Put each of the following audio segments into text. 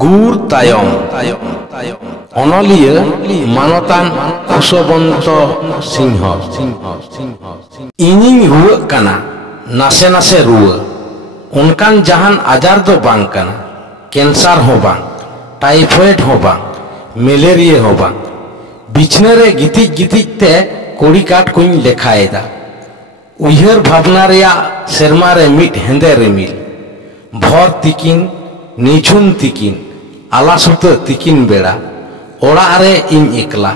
गुर तायम अनलिया मानतान खुशबंत सिंह इनिंग रुआ कना नासे नासे रुआ उनकान जहान आजार दो बांग कना कैंसर हो बांग टाइफॉइड हो बांग मलेरिया हो बांग बिछने रे गितिज गितिज ते कोड़ी काट कुछ लेखाएदा उयहर भावना रेया सेरमा रे मिट हेंदे रिमिल भर तिकिन निझुम तिकिन आला सुत तिकिन बेड़ा ओड़ा रे इन एकला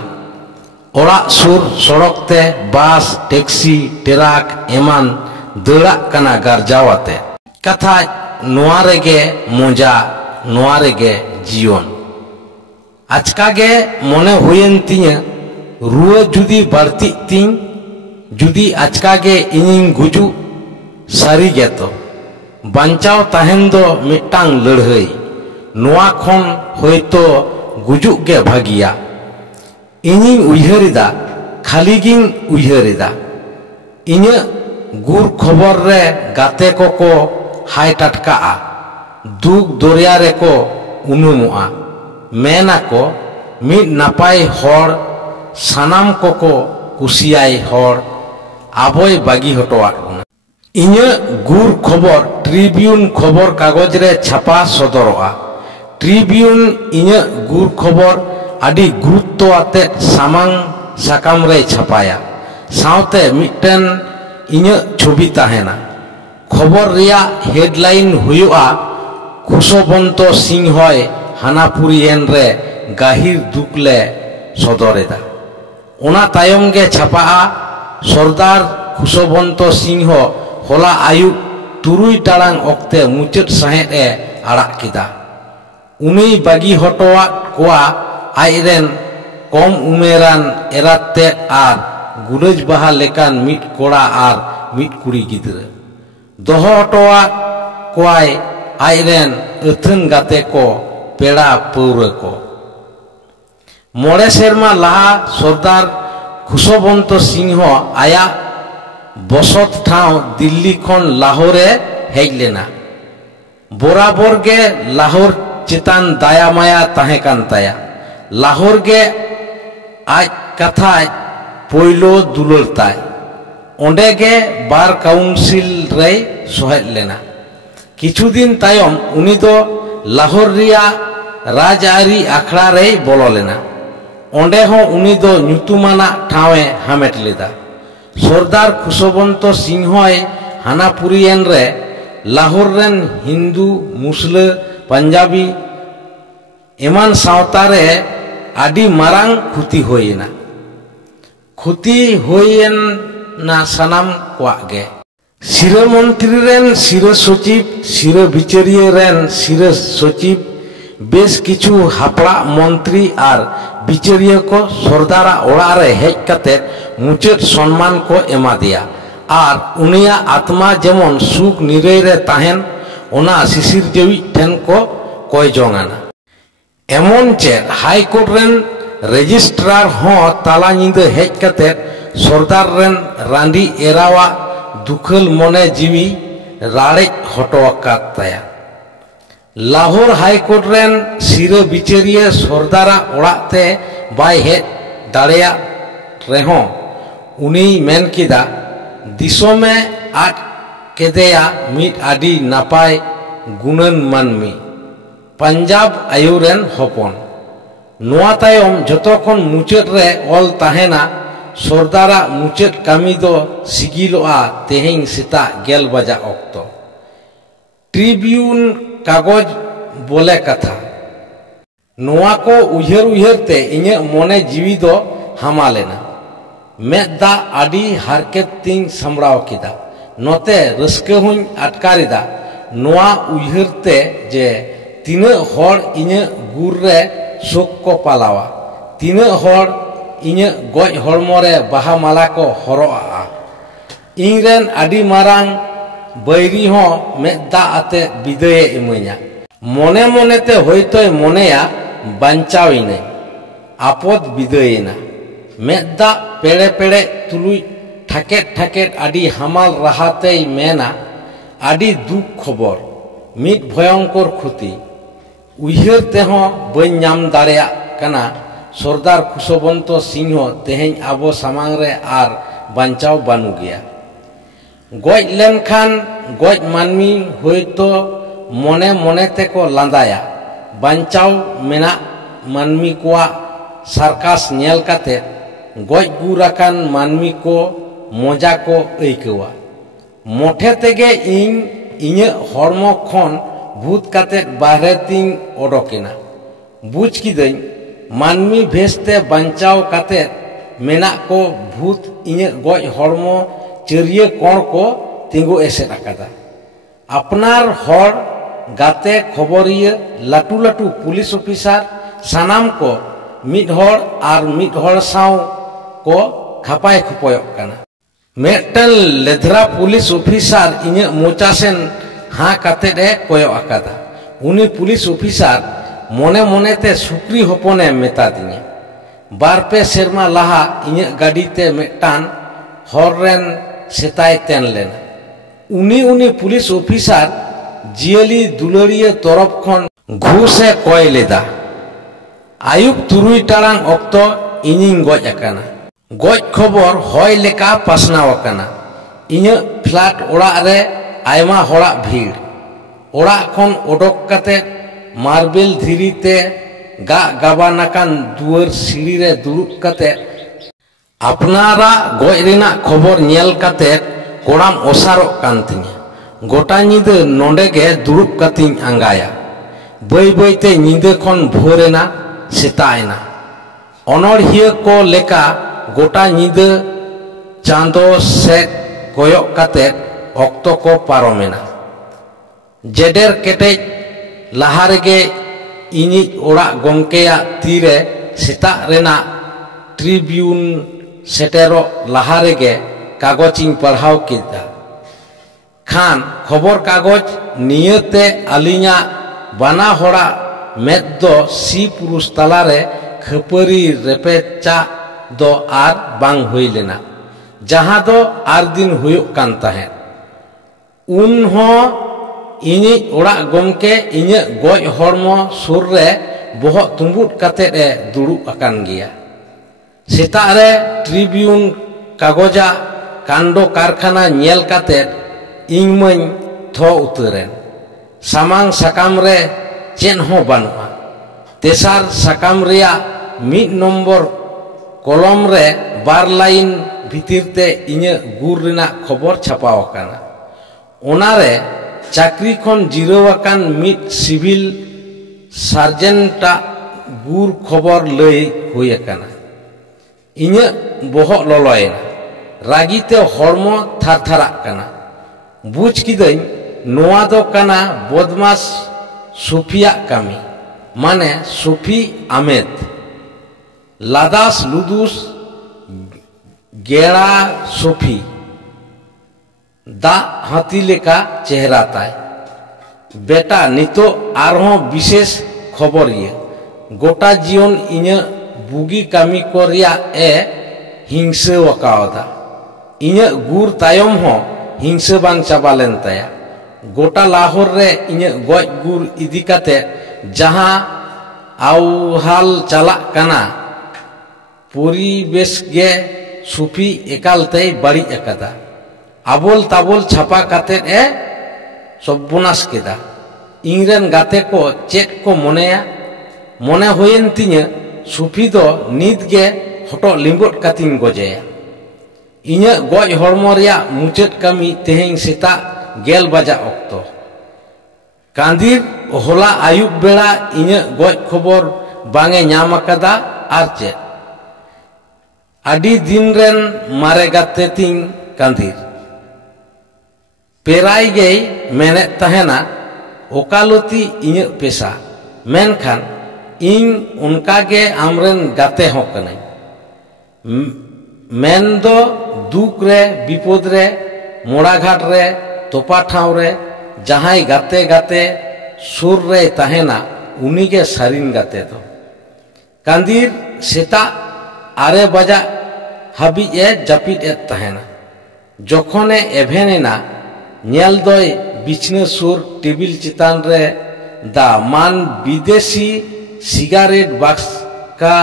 ओड़ा सुर सड़क ते बास टैक्सी ट्रक एमान दड़ा कना गारजावाते कथा नोआ रेगे मोजा नोआ रेगे जीवन आजका गे मने हुयेन तिया रुआ जुदी बाड़ती तिन जुदी आजका गे इनिंग गुजु सारी गे तो बांचाव ताहेन दो मिटांग लड़हई नोआ खन होयतो गुजुग गे भागिया इनिंग उयहरिदा खालीगिंग उयहरिदा इन्य गुर खबर रे गाते को हाय टटका दुख दरिया रे को उनुमुआ मेना को मिट नापाय हर सानाम को कुसियाय हर आबोय बागी हटोआ इन्य गुर खबर ट्रिब्यून खबर कागज रे छापा सदरोआ ट्रिब्यून इन्य गुर खबर आदि गुरुत्व आते सामांग साकाम रे छापाया साउते मिटन इन्य छवि ताहेना खबर रिया हेडलाइन हुयुआ खुशबंत सिंह होय हानापुरियन रे गाहिर दुकले सदरेदा ओना तायम गे छापा सरदार खुशबंत सिंह होला आयु तुरुई टाड़ांग ओक्ते मुचाद साहेद ए आड़ाग किदा उनी बागी हटोआ कोआ आइरेन कम उमेरान एराते आर गुलज बाहा लेकान मिट कोड़ा आर मिट कुड़ी गिद्रे दोहो हटोआ कोआय आइरेन अथन गाते को पेड़ा पौरे को मोड़े सेरमा लाहा सरदार खुशबंत सिंह आया बसत ठाव दिल्ली खन लाहौरे हेज लेना बराबर गे लाहौर चितान दाया माया ताहे कान ताया लाहौर गे आज कथा पोइलो दुलर ताय ओंडे गे बार काउंसिल रे सोहेद लेना किछु दिन तायम उनी दो लाहौर रिया राजआरी आखड़ा रे बोलो लेना ओंडे हो उनी दो ᱧᱩᱛᱩᱢᱟᱱᱟᱜ ठावे हामेट लेदा सरदार खुशबंत सिंह हानापुरियन रे लाहौर रेन हिंदू मुस्लिम पंजाबी एमान सावता रे आदि मारांग खुती होयना खुती होयन ना सनाम कोआगे सिरो मंत्री रेन सिरो सचिव सिरो बिचारिया रेन सिरो सचिव बेस किछु हापड़ा मंत्री आर बिचारिया को सरदारा ओड़ा रे हेज कते मुचाद सम्मान को एमा दिया आर उनिया आत्मा जेमन सुख निरय रे ताहेन ओना शिशिर जेवी ठेन को कोय जोंगाना एमन चेद हाई कोर्ट रेन रेजिस्ट्रार हो ताला निंद हेज कते सरदार रेन रांडी एरावा दुखल मने जीवी राड़े हटोआकात ताया लाहौर हाई कोर्ट रेन सिरो बिचारिया सरदारा ओड़ाते बाय हेज दाड़ेया रेहो उनी मेन किदा दिसोमे आट केदेया मिट आदि नापाय गुणन मानमी पंजाब आयुरेन हपन नोआ तायम जतोखन मुचाद रे ऑल ताहेना सरदारा मुचाद कामी दो सिगिलोआ तेहें सेता 11 बजा अक्तो ट्रिब्यून कागज बोले कथा नोआ को उयहर उयहर ते इnye मने जीवी दो हामालेना मेदा आदि हारकेत तिंग समराव किदा नोते रस्के हुन आटकारिदा नोआ उयहर ते जे तिना हर इnye गुर रे शोक को पालावा तिना हर इnye गज हरमो रे बाहा माला को हरोआ इनरेन आदि मारांग बैरी हो मेदा आते विदय इमैया मने मने ते होयतोय मनेया बांचाविने आपद विदयना मेदा पेड़े पेड़े तुलुई ठाकेट ठाकेट आदि हामाल राहाते मेना आदि दुख खबर मिट भयंकर खुती उयहर तेहों बई नाम दाड़ेया कना सरदार खुशबंत सिंह तेहें आबो सामांग रे आर बांचाव बानु गया गज लेनखान गज मानमी होयतो मने मने तेको लांदाया बांचाव मेना मानमी कोआ सार्कास नेल काते गज गुराकान मानमी को मजा को ऐकवा मोठे तेगे इñ हरमो खन भूत काते बाहरे तिं ओडोकेना बुझ किदई मानमी भेसते बांचाव काते मेना को भूत इñ गज हरमो चरिया कोण को तिंगु एसेट आकादा अपनार हर गाते खबरिया लाटू लाटू पुलिस ऑफिसर सानाम को मिड हर आर मिड हर साव को खापाय खुपयक काना मेटल लेधरा पुलिस ऑफिसर इñ मोचासेन हाँ काते दे कोयो आकादा उनी पुलिस ऑफिसर मने मने ते सुक्री हपने मेता दिने बार पे सेरमा लाहा इñ गाड़ीते मेटान हर रेन सेताय तेन लेना उनी पुलिस ऑफिसर जियली दुलड़िया तरफ खन घूसे कय लेदा आयुब तुरुई टारांग अक्तो इñिं गज आकाना गज खबर हय लेका पासनाव आकाना इñ फ्लैट ओड़ा रे आयमा हड़ा भीड़ ओड़ा खन ओडक काते मार्बल धीरीते गा गाबानाकान दुआर सीढ़ी रे दुरुब काते अपनारा गज रेना खबर नेल काते कोड़ाम ओसारोक कान तिñा गोटा निदे नोंडे गे दुरुब कातिñ आंगाया बई बईते निदे खन भोरेना सेतायना अनड़हिया को लेका गोटा निदे चांदो से कोयक काते ऑक्तो को पारोमेना जेडेर केटेज लाहारेगे इñिज ओड़ा गंकेया तीरे सेता रेना ट्रिब्यून सेटेरो लाहारेगे कागजिं पढ़ाव किदा खान खबर कागज नियते आलिङा बाना हड़ा मेद दो सी पुरुष तलारे खपरी रेपेचा दो आर बांग हुई लेना जहां दो आर दिन हुयुक कान ताहें उन हो इñिज ओड़ा गमके इñ गज हरमो सुर रे बोहक तुम्बुट काते रे दुड़ुब आकान गिया सेता रे ट्रिब्यून कागजा कांडो कारखाना नेल काते इñ मई थो उतरेन सामांग साकाम रे चेन हो बानुआ तेसार साकाम रिया मिद नम्बर कलम रे बार लाइन भितिरते इñ गुर रिना खबर छापाव आकाना ओनारे चाकरी खन जिरावाकान मिद सिविल सार्जेंटा गुर खबर लई हुई आकाना इñ बोहक ललयना रागीते हरमो थारथाराक काना बुझ किदई नोआ दो काना बदमाश सुफिया कामी माने सुफी आमेद लादास लुदुस गेड़ा सुफी दा हाथी लेका चेहरा ताय बेटा नितो आरहों विशेष खबर ये गोटा जीवन इñ बुगी कामी को रिया ए हिंसे वकावदा इñ गुर तायम हो हिंसे बांग चाबालेन ताया गोटा लाहौर रे इñ गज गुर इदी काते जहां आवहाल चालाक काना परिवेश गे सुफी एकालते बाड़ी अकादा आबोल ताबोल छापा काते ए सबनाश केदा इñरेन गाते को चेक को मोनेया मोने होयेन तिñ सुफी दो नित गे हटो लिंबट कातिñ गजेया इñ गज हरमो रिया मुचाद कामी तेहें सेता गेल बजा अक्तो कांदिर होला आयुब बेड़ा इñ गज खबर बांगे नाम आकादा आर चेद आदि दिन रेन मारे गाते तिñ कांदिर पेराय गई मेने तहेना ओकालती इñ पेशा मेनखान इñ उनका गे आमरेन गाते हो कने मेन दो दुख रे विपद रे मोड़ाघाट रे तोपा ठाव रे जहां गाते गाते सुर रे तहेना उनी गे सारिन गाते दो कांदिर सेता आरे बजा हाबी ए जापिद ए तहेना जखने एभेनेना नेल दोय बिछने सुर टेबिल चितान रे दा मान विदेशी सिगारेट बाक्सा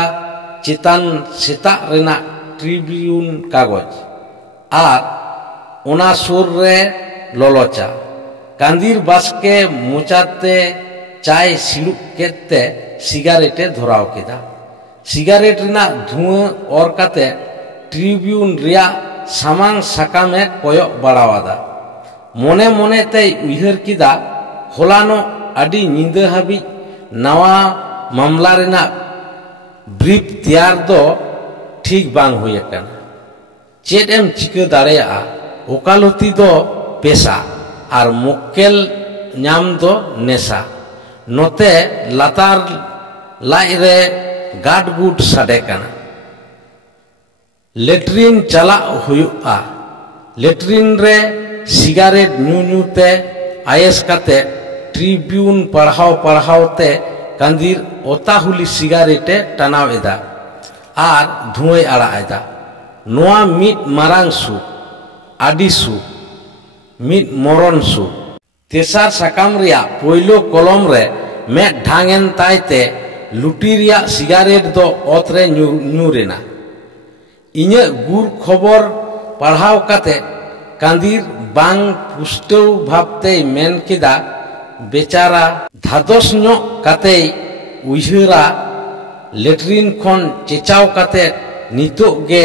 चेतान सेता रेना ट्रिब्यून कागज और ओना सुर रे ललचा कांदिर बास्के मोचाते चाय सिलुक केते सिगारेटे धराव केदा सिगारेट रेना धुआं और काते ट्रिब्यून रिया सामांग साकामे कोयो बड़ावादा मोने मोने ते उइहर किदा होलानो आदि निंदे हाबी नवा मामला रेना ब्रीफ तैयार दो ठीक बांग हुई अकन चेत एम चिका दाड़ेया ओकालती दो पेशा और मोक्केल नाम दो नेशा नोते लातार लाई रे गाड गुड साडे कना लेट्रिन चला हुआ लेट्रिन रे सिगारेट न्यू न्यू ते आयस काते ट्रिब्यून पढ़ाओ पढ़ाओ ते कांदिर ओताहुली सिगारेटे टनाव एदा और धुआं आड़ा एदा नोआ मिट मारांग सु आदि सु मिट मरण सु तेसार साकाम रिया पोइलो कलम रे में ढांगेन ताइते लुटी रिया सिगारेट दो ओतरे न्यूरेना इन्हे गुर खबर पढ़ाव काते कांदिर बांग पुष्टव भावते मेन किदा बेचारा धादस नो काते उइहरा लेट्रिन खन चेचाव काते नितो गे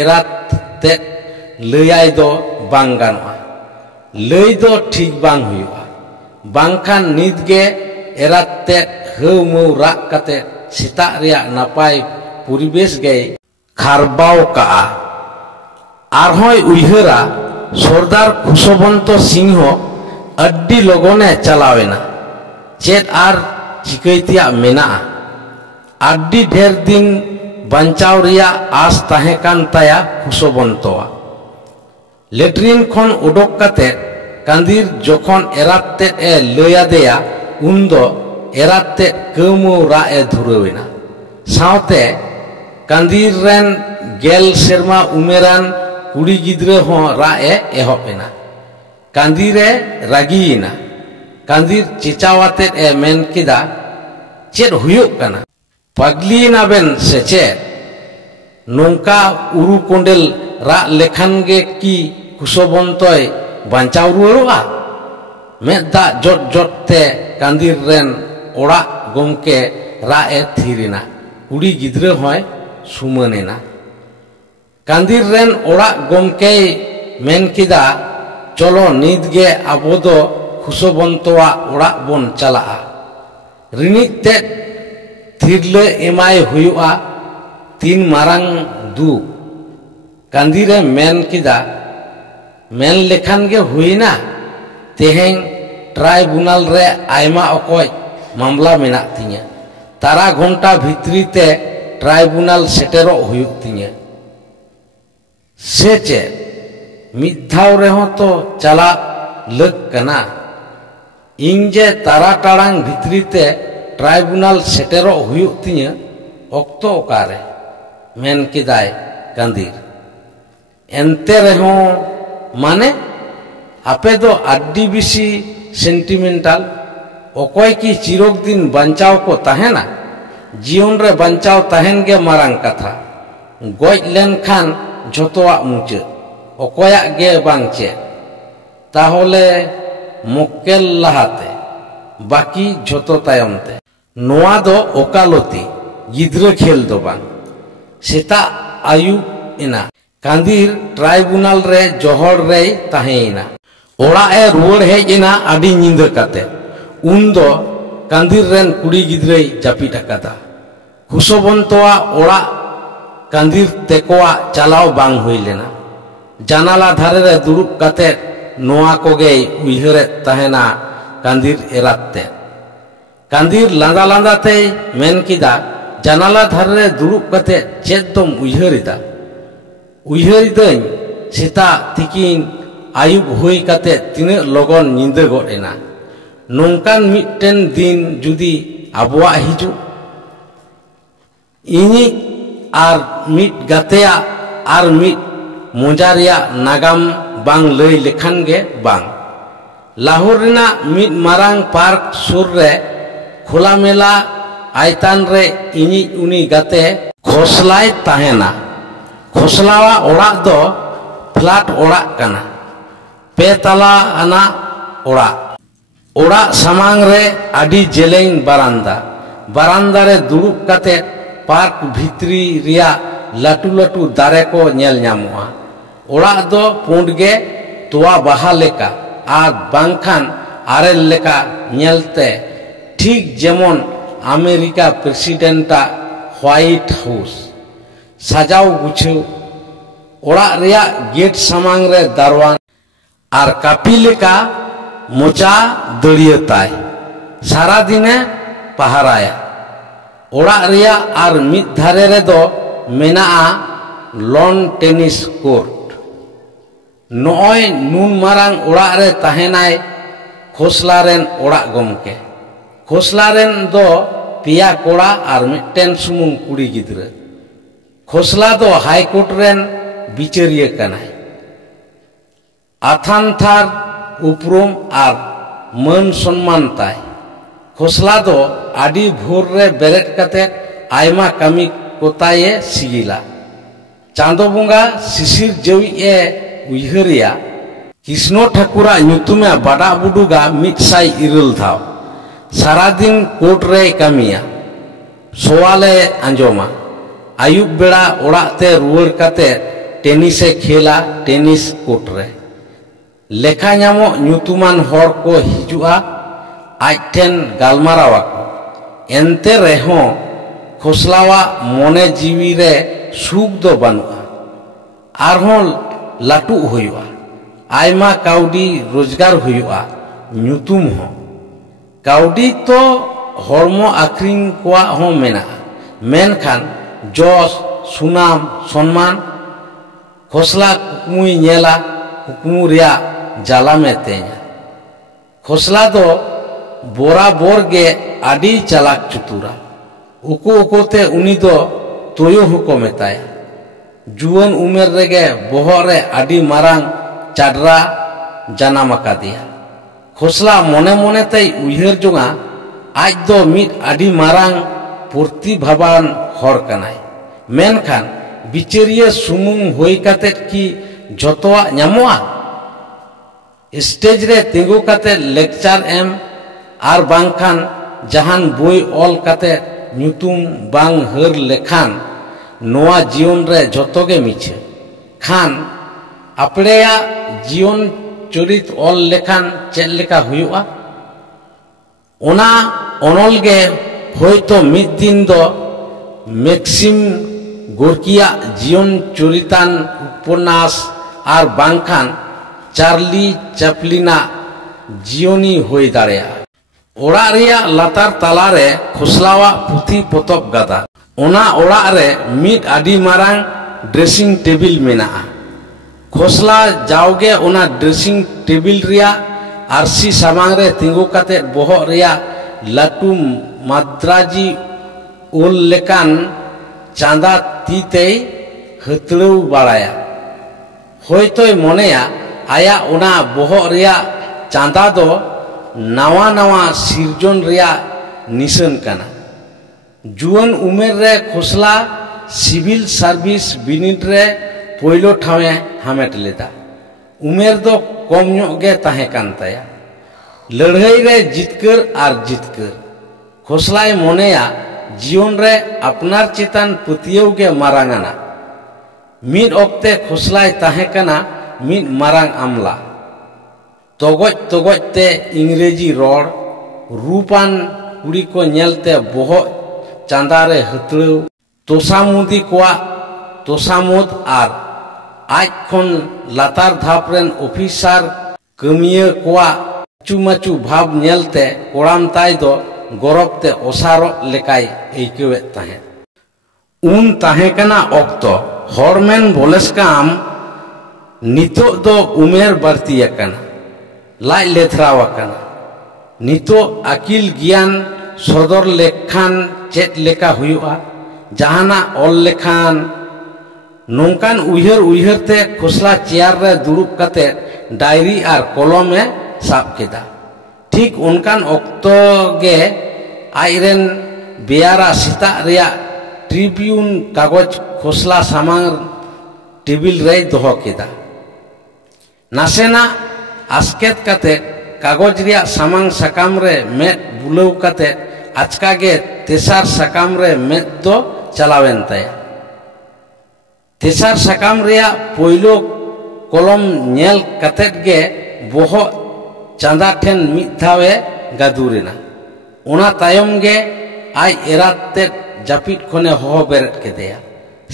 एरात ते लयाय दो बांग गानोआ लय दो ठीक बांग हुआ बांगखान नित गे एरात ते हमौ राग काते सेता रिया नापाय परिवेश गे खारबाव का आरहोय उइहरा सरदार खुशबंत सिंह अड्डी लगने चलावेना चेत आर चिकैतिया मेना अड्डी ढेर दिन बंचाव रिया आस ताहे कान ताया खुशबंतवा लेट्रिन खन उडोक काते कांदिर जखन एराते ए लया देया उन्दो एराते कमो रा ए धुरवेना सावते कांदिर रेन गेल सेरमा उमेरान कुड़ी गिद्रे हो रा ए एहोपेना कांदिरे रागीना कांदिर चेचावाते ए मेन किदा चेद हुयुक कना पगलीना बेन से चेद नोंका उरु कोंडेल रा लेखान गे की खुशबंतय बांचाव रुवारोआ मेदा जट जट ते कांदिर रेन ओड़ा गोमके रा ए थीरिना कुड़ी गिद्रे होय सुमनेना कांदिर रेन ओड़ा गोमके मेन किदा चलो नित गे आबो दो खुशबंतवा ओड़ा बोन चला रिनित ते थिरले एमाय हुआ तीन मारांग दु कांदिरे मेन किदा मेन लेखान गे हुईना तेहें ट्राइब्यूनल रे आयमा अकोय मामला मेना तिnya तारा घंटा भितरी ते ट्राइब्यूनल सेटेरो हुयुक तिnya से चे मिधाव रेहो तो चला लग कना इंजे तारा टाड़ांग भितरी ते ट्राइब्यूनल सेटेरो हुयुक तिnya ओक्तो ओकारे मेन किदाय कांदिर एंते रेहो माने आपे दो आड्डी बिसी सेंटिमेंटल ओकोय की चिरोक दिन बंचाव को ताहेना जीवन रे बंचाव ताहेन गे मारांग कथा गोज लेन खान झोतोआ मुचे ओकोया गे बांचे ताहोले मोक्केल लहाते बाकी झोतो तायमते नोआ दो ओकालती गिद्रे खेल दो बांग सेता आयु इना कांदिर ट्राइब्यूनल रे जोहर रे ताहेना ओड़ा ए रुवड़ हेजना आदि निंदा काते उन्दो कांदिर रेन कुड़ी गिद्रे जापिट अकादा खुशबंतवा ओड़ा कांदिर तेकोआ चलाव बांग हुई लेना जानाला धारे रे दुरुब काते नोआ कोगे उइहरे ताहेना कांदिर एराते कांदिर लांदा लांदा ते मेन किदा जानाला धारे रे दुरुब काते चेद दम उइहरिदा उइहरिदኝ सेता तिकिन आयुब हुई काते तिने लगन निंदा गड एना नोंकान मिटटेन दिन जुदी आबोआ हिजु इनी आर मिट गातेया आर मिट मोजारिया नागाम बांग लई लेखान गे बांग लाहौर रेना मिट मारांग पार्क सुर रे खोला मेला आयतान रे इनिज उनी गाते खोसलाय ताहेना। खोसलावा ओड़ाग दो फ्लैट ओड़ाग कना, पे तला आना ओड़ाग। ओड़ाग सामांग रे आडी जेलेंग बारांदा, बारांदा रे दुड़ुब काते पार्क भितरी रिया लाटू लाटू दारे को नेल ᱧᱟᱢᱚᱜᱼᱟ। ओड़ाग दो पुंडगे तोवा बाहा लेका आर बांखान आरेल लेका नेलते ठीक जेमन अमेरिका प्रेसिडेंटा व्हाइट हाउस साजाव गुछाव। ओड़ाग रिया गेट सामांग रे दारवान आर कापी लेका मोचा दड़िया ताय सारा दिने पहाराया। ओड़ाग रिया आर मिद धारे रे दो मेनाआ लॉन टेनिस कोर्ट। नॉय नून मारांग ओड़ाग रे ताहेनाय खोसला रेन ओड़ाग गमके। खोसला रेन दो पिया कोड़ा आर मिट्टेन सुमुंग कुड़ी गिद्रा। खोसला दो हाई कोर्ट रेन बिचारिया कनाय। आथान थार उपरुम आर मन सम्मान ताय। खोसला दो आडी भोर रे बेरेट कते आयमा कमी कोताये सिगिला। चांदो बुंगा शिशिर जवी ए उयहरिया कृष्ण ठाकुरा ᱧᱩᱛᱩᱢে बाडा बुडुगा मिटसाई इरल धाव। सारा दिन कोर्ट रे कमिया, सोवाले आंजोमा, आयुब बेड़ा ओड़ाते रुवर काते टेनिसे खेला टेनिस कोर्ट रे। लेखा ᱧामो ᱧᱩᱛᱩमान हर को हिजुआ आजठेन गालमारावा को। एनते रेहो खोसलावा मोने जीवी रे सुख दो बानुआ, आरहों लाटू हुआ, आयमा काउडी रोजगार हुआ, ᱧᱩᱛᱩᱢ हो। काउडी तो हरमो आखरिंग कोआ हो मेना, मेनखान जस सुनाम सम्मान खोसला कुकमुई नेला कुकमु रिया जाला में तेया। खोसला दो बराबर गे आडी चालाक चतुरा। उको उकोते उनी दो तोयो हुको मेताया। जुवन उमेर रेगे बोहर रे आडी मारांग चाडरा जानाम आकादिया। खोसला मोने मोने तई उयहर जोंगा आज दो मिट आडी मारांग प्रतिभावान हर कनाय। मेनखान बिचारिया सुमुंग होई काते की जतवा ᱧᱟᱢᱚᱜᱼᱟ? स्टेज रे तिंगु काते लेक्चर एम आर बांखान जहान बोई ऑल काते ᱧᱩᱛᱩᱢ बांग हर लेखान नोआ जीवन रे जतोगे मिछे खान अपड़ेया जीवन चरित ऑल लेखान चेद लेका हुयुआ? ओना ओनल गे होयतो मिद दिन दो मैक्सिम गोरकिया जीवन चरितान उपन्यास आर बांखान चार्ली चैपलिना जीवनी होई दाड़ेया। ओड़ा रिया लातार तालारे खोसलावा पुथी पोतब गादा। ओना ओड़ा रे मिद आडी मारांग ड्रेसिंग टेबिल मेनाआ। खोसला जाओगे ओना ड्रेसिंग टेबिल रिया आरसी सामांग रे तिंगु काते बोहर रिया लाटू माद्राजी उल लेकान चांदा तीते हतड़ाव बाड़ाया। होयतोय मोनेया आया ओना बोहर रिया चांदा दो नावा नावा सिरजन रिया निशान कना। जुवन उमेर रे खोसला सिविल सर्विस बिनिड रे पोयलो ठावे हामेट लेदा। उमेर दो कम गे ताहे कान ताया। लड़ाई रे जितकर आर जितकर खोसलाय मोनेया जीवन रे अपनार चेतान पतियव गे मारांगाना। मिद ओक्ते खोसलाय ताहे कना मिद मारांग आमला। तगज तगज ते इंग्रेजी रड़ रूपान कुड़ी को नेलते बोहग चांदा रे हतड़ाव तोसामुदी कोआ तोसामुद आर आज खन लातार धाप रेन ऑफिसर कमिया कोआ चुमाचु भाव नेलते कोड़ाम ताई दो गौरवते ओसारो लेकाय एइकेवे ताहे। उन ताहे कना ऑक्तो हॉर्मेन बोलेस काम नितो दो उमेर बढ़ती कना लाइ लेथरावा कना। नितो अकिल ज्ञान सदर लेखान चेत लेका हुआ जहाना ऑल लेखान नौकान उयहर उयहर ते खोसला चेयर रे दुड़ुब काते डायरी आर कलम में साब केदा। ठीक उनकान ऑक्तो गे आइरेन बेयारा सिता रिया ट्रिब्यून कागज खोसला सामांग टेबिल रे दोहो केदा नासेना आस्केत काते कागज रिया सामांग सकाम रे मेट बुलाव काते आचका गे तेसार सकाम रे मेट दो चलावेन ताया तेसार सकाम रिया पोइलो कलम नेल कातेत गे बोहो चांदा ठेन मिथावे गादुरेना उना तायम गे आई एराते जापिट खने हो बेरेट केदेया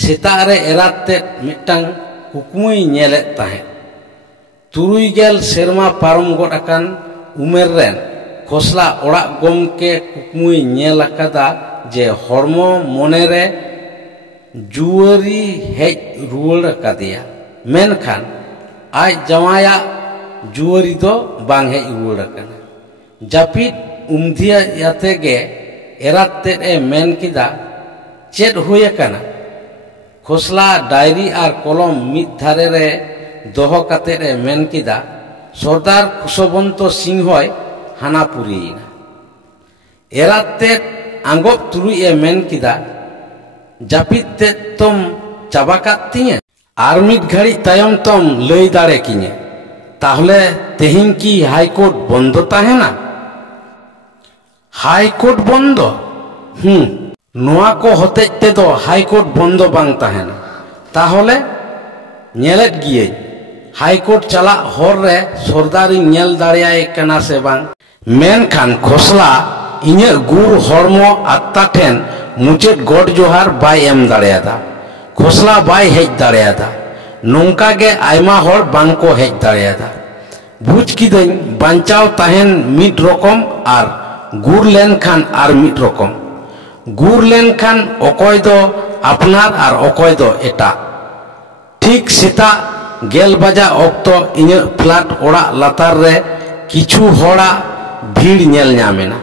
सेताग रे एराते मिटांग कुकुमुई नेले ताहे तुरुई गेल सेरमा पारम गोट अकान उमेर रेन खोसला ओड़ा गमके कुकुमुई नेल अकादा जे हरमो मने रे जुआरी हेज रुवाड़ अकादिया मेनखान आज जमाया जुआरी दो बांग हेज रुवाड़ अकाना जापिट उमधिया याते गे एराते ए मेन किदा चेद हुए अकाना खोसला डायरी आर कलम मिद धारे रे दोहो काते रे मेन किदा सरदार खुशबंत सिंह होय हानापुरीना एराते आंगब तुरुई ए मेन किदा जापित तम चाबा कातिया आर मिद घड़ी तायम तम लई दाड़े किने ताहले तेहिं की हाईकोर्ट बंद ताहेना हाईकोर्ट बंद नोआ को होते ते दो हाईकोर्ट बंद बांग ताहेना ताहले नेलेट गिये हाईकोर्ट चला हर रे सरदारी नेल दाड़ियाय कना से बांग मेनखान खोसला इnye गुर हरमो आत्ता ठेन मुचेद गॉड जोहार बाय एम दाड़ियादा खोसला बाय हेज दाड़ियादा नोंका गे आयमा हर बांग को हेज दाड़ियादा बुझ किदኝ बांचाव ताहेन मिड रकम आर गुर लेन खान आर मिड रकम गुर लेन खान अकय दो अपनार आर अकय दो एटा ठीक सेता गेल बजा अक्तो इnye फ्लैट ओड़ा लातार रे किछु होड़ा भीड़ नेल ᱧᱟᱢᱮᱱᱟ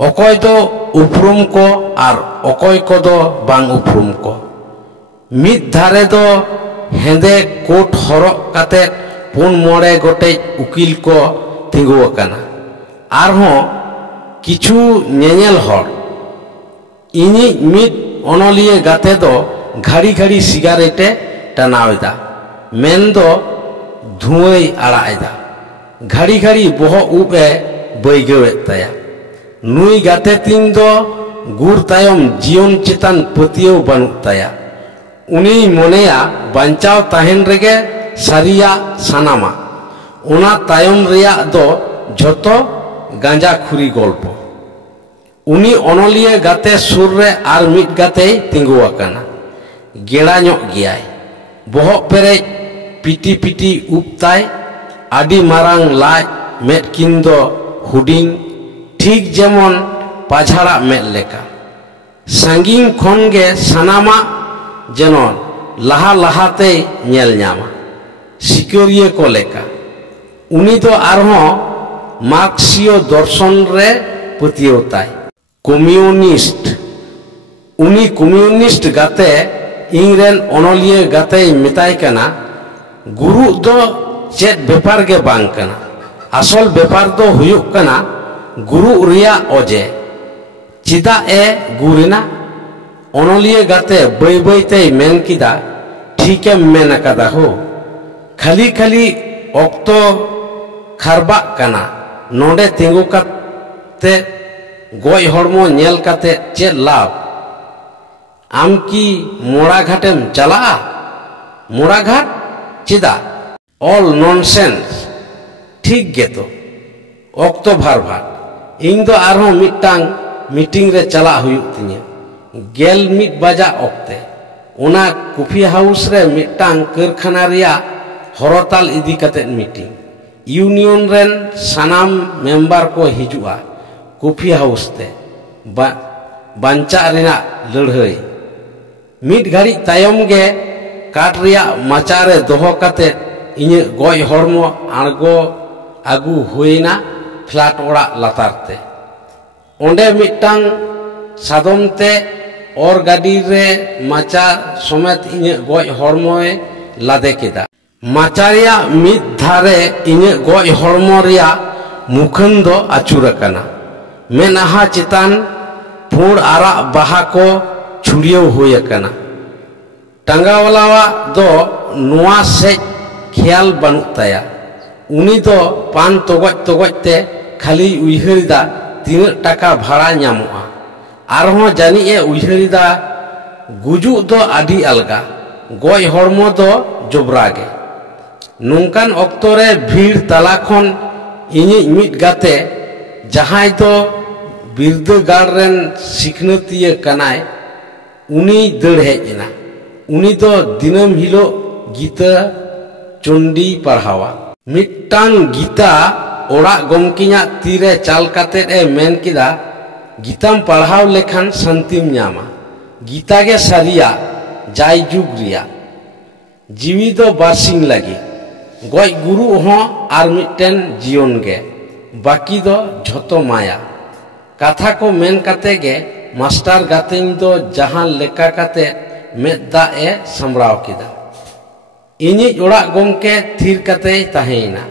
अकय दो उपरुम को आर अकय को दो बांग उपरुम को मिद धारे दो हेंदे कोट हरक काते पुन मोड़े गोटे उकिल को तिंगु अकाना आरहों किछु नेनेल हर इनी मिद ओनलिए गाते दो घड़ी घड़ी सिगारेटे टनावेदा मेन दो धुआई आड़ाएदा घड़ी घड़ी बोहो उबे बैगेवेत ताया नुई गाते तीन दो गुर तायम जीवन चितान पतियो बानुक ताया उनी मोनेया बांचाव ताहेन रेगे सारिया सानामा उना तायम रिया दो झोतो गांजा खुरी गल्प उनी ओनलिए गाते सुर रे आर मिट गाते तिंगु आकाना गेड़ा ᱧᱚᱜ गियाय बोहक पेरेज पिटी पिटी उपताय आदि मारांग लाज मेटकिन दो हुडिंग ठीक जेमन पाझाड़ा मेट लेका सांगिन खन गे सानामा जेनो लाहा लाहाते नेल ᱧामा सिक्योरिये को लेका उनी तो आरहों मार्क्सियो दर्शन रे पतियोताय कम्युनिस्ट उनी कम्युनिस्ट गाते इंग्रेन ओनलिए गाते मिताय कना गुरु दो चेत बेपार के बांग कना असल बेपार दो हुयुक कना गुरु रिया ओजे चिदा ए गुरिना ओनलिए गाते बई बई ते मेन किदा ठीके मेन अकादा हो खाली खाली ऑक्तो खारबा कना नोडे तिंगु काते गोय हरमो नेल काते चे लाभ आम की मोड़ा घाटेम चला मोड़ा घाट चिदा ऑल नॉनसेंस ठीक गे तो ऑक्तो भार भाट इन दो आरहो मिटांग मीटिंग रे चला हुयुक तिnya गेल मिट बजा ऑक्ते उना कॉफी हाउस रे मिटांग कारखाना रिया हरताल इदी काते मीटिंग यूनियन रेन सानाम मेंबर को हिजुआ कॉफी हाउस ते बांचा रिना लड़हई मिट घड़ी तायम गे काट रिया माचा रे दोहो काते इnye गोय हरमो आड़गो आगु हुईना फ्लैट ओड़ा लातारते ओंडे मिटांग सादमते और गाड़ी रे माचा समेत इnye गोय हरमोए लादे केदा माचा रिया मिद धारे इnye गोय हरमो रिया मुखन दो आचुर अकाना मेनाहा चितान पुड़ आराग बाहा को छुड़ियाव हुई अकना। टांगावालावाग दो नुआ से ख्याल बानुग ताया। उनी दो पान तोगज तोगज ते खाली उइहरिदा तीना टाका भाड़ा ᱧᱟᱢᱚᱜᱼᱟ। आरहों जानिए उइहरिदा गुजुग दो आदि अलगा गoj हड़मो दो जबरागे। नोंकान ऑक्तो रे भीड़ तला खन इनिज मिट गाते जहां दो बिरदागार रेन सिखनातिया कनाय उनी दड़ हेज एना। उनी दो दिनम हिलो गीता चंडी पढ़ावा। मिट्टांग गीता ओड़ा गमकिया तीरे चाल काते ए मेन किदा गीताम पढ़ाव लेखान शांतिम ᱧᱟᱢᱟ। गीता गे सारिया जाय जुग रिया जीवी दो बारसिंग लगी गoj गुरु हों आर मिट्टेन जीवन गे बाकी दो झोतो माया। कथा को मेन काते गे मास्टर गातेन दो जहां लेका काते मेदा ए संभराव किदा। इनिज ओड़ा गमके थीर काते ताहेना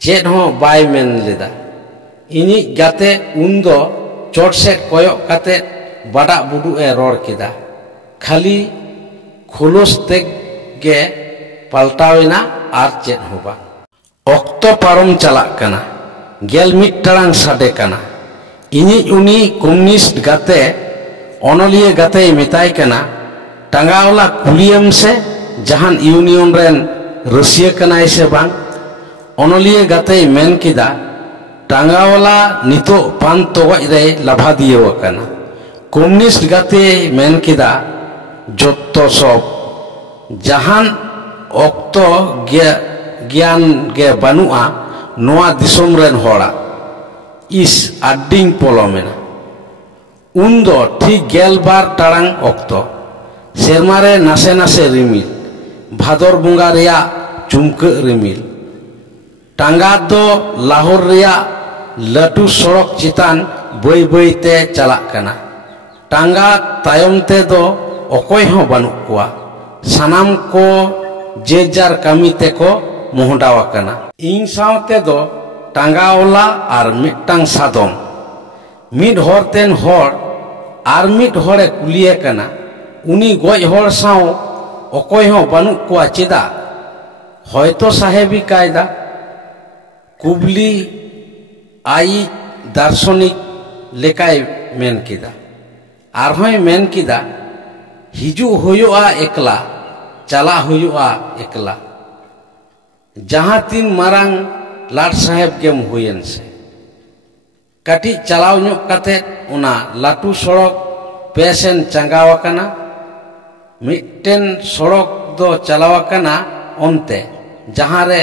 चेद हों बाय मेन लेदा। इनिज गाते उन दो चोट से कोयक काते बड़ा बुडू ए रोड किदा। खाली खुलुस तेग गे पलटावेना आर चेद होबा। ऑक्तो पारम चलाक कना गेल मिट टारांग साडे कना। इनिज उनी कम्युनिस्ट गाते ओनलिया गाते मेताय कना टांगावाला कुलियम से जहान यूनियन रेन रसिया कनाय से बांग। ओनलिया गाते मेन किदा टांगावाला नितो पान तोगज रे लाभा दियो कना। कम्युनिस्ट गाते मेन किदा जोत्तो सब जहान ऑक्तो ज्ञान गे बानुआ नोआ दिसोम रेन होड़ा इस आडिंग पोलोमेना। उन दो ठीक गेलबार टारांग ऑक्तो सेरमारे नासे नासे रिमिल भादर बुंगा रिया चुमक रिमिल। टांगा दो लाहौर रिया लटू सड़क चितान बई बई ते चलाक कना। टांगा तायम ते दो अकोय हों बानुग कुआ सानाम को जेजार कामी ते को मोहडाव कना। इन सावते दो टांगावाला आर मिट्टांग सादम मिड हरतेन हर आर मिड हरे कुलिये कना उनी गoj हर साव अकोय हों बानुग कुआ चेदा हयतो साहेबी कायदा कुबली आई दार्शनिक लेकाय मेन किदा। आरहोय मेन किदा हिजू हुयुआ एकला चला हुयुआ एकला जहां तीन मारांग लाट साहेब गेम हुयन से कटी चलाव ᱧᱚᱜ काते उना लाटू सड़क पेसेन चंगावकना। मिट्टेन सड़क दो चलावकना ओनते जहां रे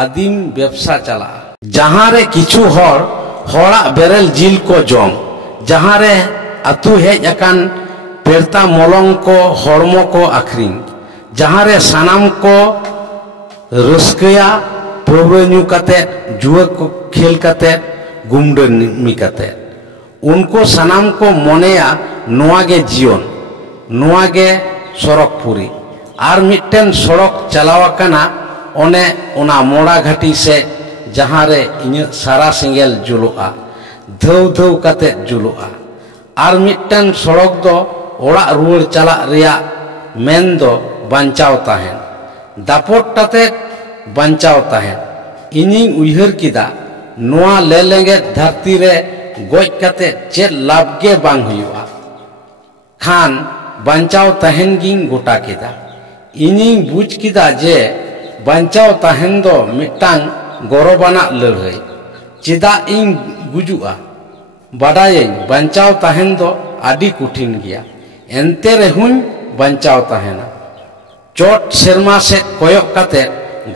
आदिम व्यवसा चला जहां रे किछु हर होड़ा बेरेल जिल को जोम जहां रे अतु हेज अकान पेरता मोलंग को हड़मो को आखरिन जहां रे सानाम को रस्कया प्रभु न्यू काते जुआ को खेल काते गुमडमी काते उनको सानाम को मोनेया नोआगे जीवन नोआगे सड़कपुरी आर मिट्टेन सड़क चलावकना ओने ओना मोड़ा घाटी से जहां रे इन्य सारा सिंगेल जुलुआ धौ धौ काते जुलुआ आर मिट्टेन सड़क दो ओड़ा रुआर चला रिया मेन दो बांचाव ताहेन दापोट ताते बांचाव ताहेन। इनिंग उइहर किदा नोआ लेलेंगे धरती रे गoj काते चेद लाभ गे बांग हुयुआ खान बांचाव ताहेन गिंग गोटा किदा। इनिंग बुझ किदा जे बांचाव ताहेन दो मिट्टांग गौरवाना लड़ाई चेदा इन गुजुआ बाडायें बांचाव ताहेन दो आदि कठिन गया एनते रेहुं बांचाव ताहेना। चोट सेरमा से कोयक काते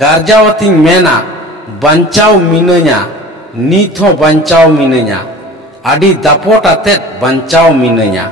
गारजावती मेना बांचाव मिनया नीत हो बांचाव मिनया आदि दापोट आते बांचाव मिनया।